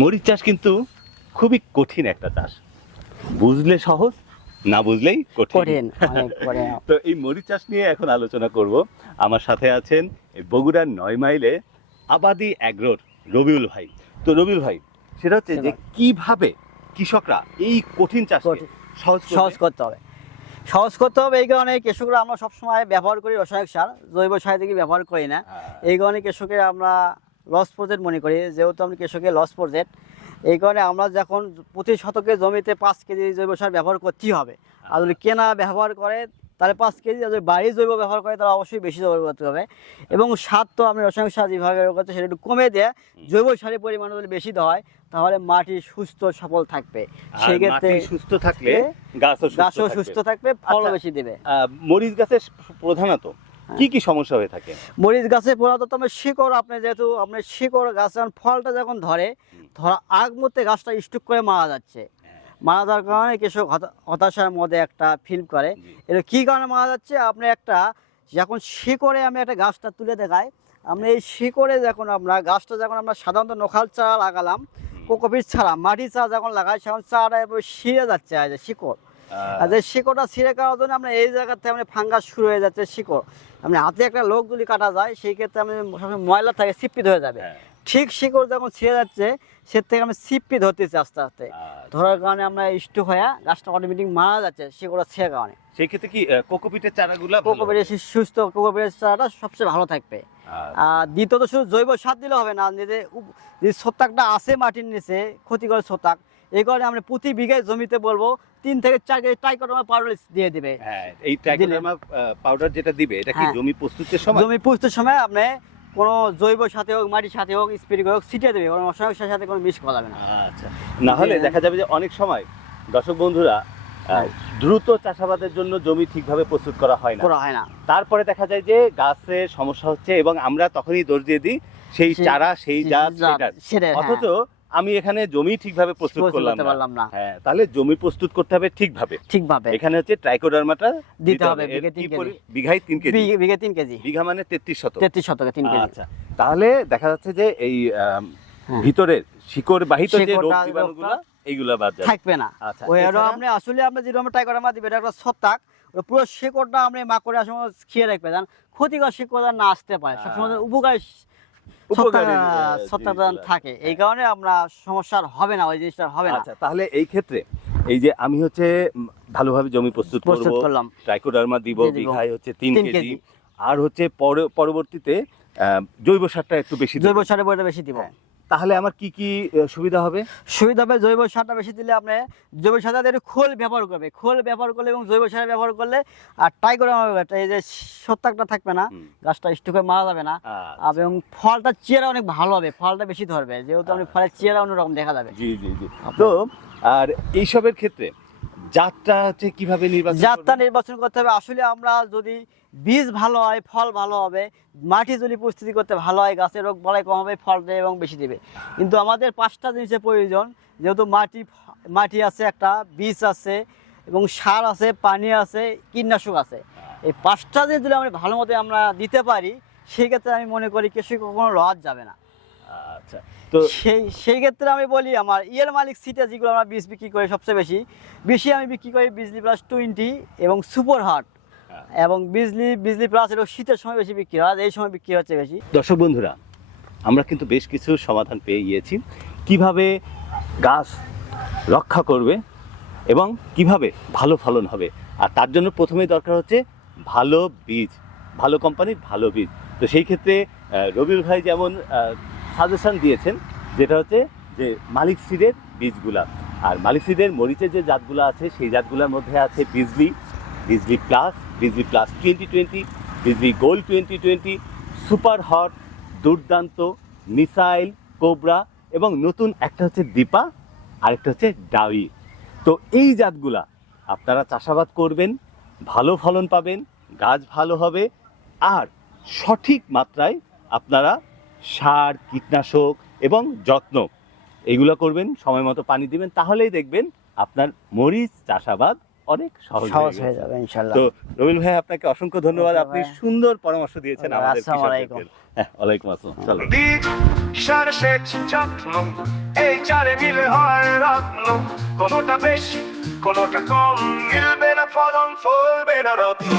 মরিচ চাষ কিন্তু খুবই কঠিন একটা চাষ। বুঝলে সহজ না বুঝলেই কঠিন। তো এই মরিচ চাষ নিয়ে এখন আলোচনা করব। আমার সাথে আছেন এই বগুড়ার নয় মাইলে আবাদি অ্যাগ্রোর রবিউল ভাই। তো রবিউল ভাই সেটা হচ্ছে যে কীভাবে কৃষকরা এই কঠিন চাষ সহজ সহজ করতে হবে। সহজ করতে হবে এই কারণে কৃষকরা আমরা সবসময় ব্যবহার করি রাসায়নিক সার জৈব সার থেকে ব্যবহার করি না। হ্যাঁ। এই কারণে কৃষকের আমরা লস প্রজেক্ট মনে করি যেহেতু আমি কৃষকের লস প্রজেক্ট এই কারণে আমরা যখন প্রতি শতকে জমিতে পাঁচ কেজি জৈব সার ব্যবহার করতেই হবে? আর যদি কেনা ব্যবহার করে তাহলে পাঁচ কেজি যদি বাড়ির জৈব ব্যবহার করে তাহলে অবশ্যই বেশি ব্যবহার করতে হবে। এবং সার তো আপনি রাসায়নিক সার যেভাবে ব্যবহার করছে সেটা একটু কমে দেয় জৈব সারের পরিমাণ যদি বেশি দেওয়া হয় তাহলে মাটি সুস্থ সফল থাকবে। সেক্ষেত্রে সুস্থ থাকলে গাছও সুস্থ থাকবে। ফলও আচ্ছা। বেশি দেবে। মরিচ গাছের প্রধানত কি কি সমস্যা হয়ে থাকে? মরিচ গাছে আমার শিকড় আপনি যেহেতু আপনার শিকড় গাছ যখন ফলটা যখন ধরে ধরা আগ মুহূর্তে গাছটা স্টুক করে মারা যাচ্ছে। মারা যাওয়ার কারণে কৃষক হতা- হতাশার মধ্যে একটা ফিল করে। এটা কী কারণে মারা যাচ্ছে? আপনি একটা যখন শিকড়ে আমি একটা গাছটা তুলে দেখাই আমরা এই শিকড়ে যখন আমরা গাছটা যখন আমরা সাধারণত নখাল চারা লাগালাম কোকোপিট ছাড়া মাটি চারা যখন লাগাই সেখন চারাটা এবার ছিঁড়ে যাচ্ছে শিকড়। আর যে শিকড়টা ছিঁড়ে কাটার জন্য আমরা এই জায়গাতে আমরা ফাঙ্গাস শুরু হয়ে যাচ্ছে শিকড়। আমি হাতে একটা লোক যদি কাটা যায় সেই ক্ষেত্রে আমি সবসময় ময়লা থাকে সিপ্পি হয়ে যাবে। হ্যাঁ, ঠিক শিকড় যখন ছিঁড়ে যাচ্ছে সে থেকে আমি সিপ্পি ধরতেছি আস্তে আস্তে। আচ্ছা। ধরার কারণে আমরা স্টু হয়ে গাছটা অটোমেটিক মারা যাচ্ছে শিকড়টা ছিঁড়ে কারণে। সেই ক্ষেত্রে কি কোকোপিটের চারাগুলা কোকোপিটের সুস্থ কোকোপিটের চারাটা সবচেয়ে ভালো থাকবে। আচ্ছা। আর দ্বিতীয়ত শুধু জৈব সার দিলে হবে না যে উপ- যে ছত্রাকটা আছে মাটির নিচে ক্ষতিকর ছত্রাক এই কারণে আমরা প্রতি বিঘায় জমিতে বলব তিন থেকে চার কেজি টাইকোডামা পাউডার দিয়ে দিবে হ্যাঁ এই ট্রাইকোডার্মা পাউডার যেটা দিবে এটা কি হ্যাঁ। জমি প্রস্তুতের সময় জমি পুষতে সময় আপনি কোনো জৈব সাথে হোক মাটির সাথে হোক স্প্রে হোক ছিটিয়ে দেবে কোনো সারের সাথে কোনো মিস করা যাবে না আচ্ছা না হলে দেখা যাবে যে অনেক সময় দর্শক বন্ধুরা হ্যাঁ। দ্রুত চাষাবাদের জন্য জমি ঠিকভাবে প্রস্তুত করা হয় না করা হয় না তারপরে দেখা যায় যে গাছের সমস্যা হচ্ছে এবং আমরা তখনই দোষ দিয়ে দিই সেই চারা সেই জাত হ্যাঁ। অথচ আমি এখানে জমি ঠিকভাবে প্রস্তুত করলাম না। পারলাম না। হ্যাঁ তাহলে জমি প্রস্তুত করতে হবে ঠিকভাবে। ঠিকভাবে। এখানে হচ্ছে ট্রাইকোডার্মাটা দিতে হবে এর বিঘে তিন কেজি। বিঘায় তিন কেজি। বিঘে- মানে তেত্রিশ শত তেত্রিশ শতকে তিন কেজি। আচ্ছা তাহলে দেখা যাচ্ছে যে এই হ্যাঁ। ভিতরের শিকড় বাহিত যে রোগ জীবাণুগুলো এইগুলা বাদ যাবে। থাকবে না। আচ্ছা ওই আপনি আসলে আমরা যেরকম টাইকোডামা দিবে এটা একটা ছত্রাক। পুরো শিকড়টা আমরা মা করে আসলে খেয়ে রাখবে জান? ক্ষতিকর শিকড় না আসতে পারে। হ্যাঁ। সবসময় উপকারী জিনিসগুলো। থাকে এই হ্যাঁ। কারণে আমরা সমস্যার হবে না ওই জিনিসটা হবে না আচ্ছা তাহলে এই ক্ষেত্রে এই যে আমি হচ্ছে ভালোভাবে জমি প্রস্তুত করব ট্রাইকোডার্মা দিব বিঘায় হচ্ছে তিন কেজি। আর হচ্ছে পরে- পরবর্তীতে আহ, জৈব সারটা একটু বেশি জৈব সারের বইটা বেশি দিব হ্যাঁ। তাহলে আমার কি কি সুবিধা হবে? সুবিধা হবে জৈব সারটা বেশি দিলে আপনি জৈব সারটা একটু খোল ব্যবহার করবে। খোল ব্যবহার করলে এবং জৈব সার ব্যবহার করলে আর টাইকোডামা এই যে সত্যাকটা থাকবে না গাছটা স্টুক হয়ে মারা যাবে না। আচ্ছা। এবং ফলটা চেয়ারা অনেক ভালো হবে ফলটা বেশি ধরবে যেহেতু আপনি ফলের চেয়ারা অন্যরকম দেখা যাবে। জি জি জি। তো আর এইসবের ক্ষেত্রে জাতটা হচ্ছে কীভাবে নির্বাচন জাতটা নির্বাচন করতে হবে। আসলে আমরা যদি বীজ ভালো হয় ফল ভালো হবে মাটি যদি পরিস্থিতি করতে ভালো হয় গাছের রোগ বালাই কম হবে ফল দেবে এবং বেশি দেবে। কিন্তু আমাদের পাঁচটা জিনিসের প্রয়োজন যেহেতু মাটি মাটি আছে একটা বীজ আছে এবং সার আছে পানি আছে কীটনাশক আছে। এই পাঁচটা জিনিস যদি আমরা ভালো মতো আমরা দিতে পারি সেই ক্ষেত্রে আমি মনে করি কৃষি কখনো লস যাবে না। আচ্ছা। তো সেই সেই ক্ষেত্রে আমি বলি আমার ইয়ের মালিক সিটে যেগুলো আমরা বীজ বিক্রি করি সবচেয়ে বেশি বেশি আমি বিক্রি করি বিজলি প্লাস টোয়েন্টি এবং সুপার হার্ট হ্যাঁ। এবং বিজলি বিজলি প্লাস এটা শীতের সময় বেশি বিক্রি হয় এই সময় বিক্রি হচ্ছে বেশি। দর্শক বন্ধুরা আমরা কিন্তু বেশ কিছু সমাধান পেয়ে গিয়েছি। কীভাবে গাছ রক্ষা করবে এবং কীভাবে ভালো ফলন হবে আর তার জন্য প্রথমেই দরকার হচ্ছে ভালো বীজ ভালো কোম্পানির ভালো বীজ। তো সেই ক্ষেত্রে রবিউল ভাই যেমন সাজেশন দিয়েছেন, যেটা হচ্ছে যে মালিক সিডের বীজগুলা। আর মালিক সিডের মরিচের যে জাতগুলো আছে, সেই জাতগুলোর মধ্যে আছে Bijli Bijli plus Bijli plus twenty twenty Bijli gold twenty twenty super hot দুর্দান্ত মিসাইল কোবরা এবং নতুন একটা হচ্ছে দীপা, আরেকটা হচ্ছে ডাউই তো এই জাতগুলা আপনারা চাষাবাদ করবেন, ভালো ফলন পাবেন, গাছ ভালো হবে, আর সঠিক মাত্রায় আপনারা সার কীটনাশক এবং যত্ন। এইগুলো করবেন সময় মতো পানি দিবেন তাহলেই দেখবেন আপনার মরিচ চাষাবাদ অনেক সহজ সহজ হয়ে যাবে ইনশাল্লাহ তো রবিল ভাই আপনাকে অসংখ্য ধন্যবাদ। আপনি সুন্দর পরামর্শ দিয়েছেন আমাদের আসসালামু আলাইকুম। হ্যাঁ ওয়ালাইকুম আসসালাম। চলো। বীজ সার সেচ যত্ন এই চারে মিলে হয় রত্ন। কোনোটা বেশি কোনোটা কম মিলবে না ফলন ফলবে না রত্ন।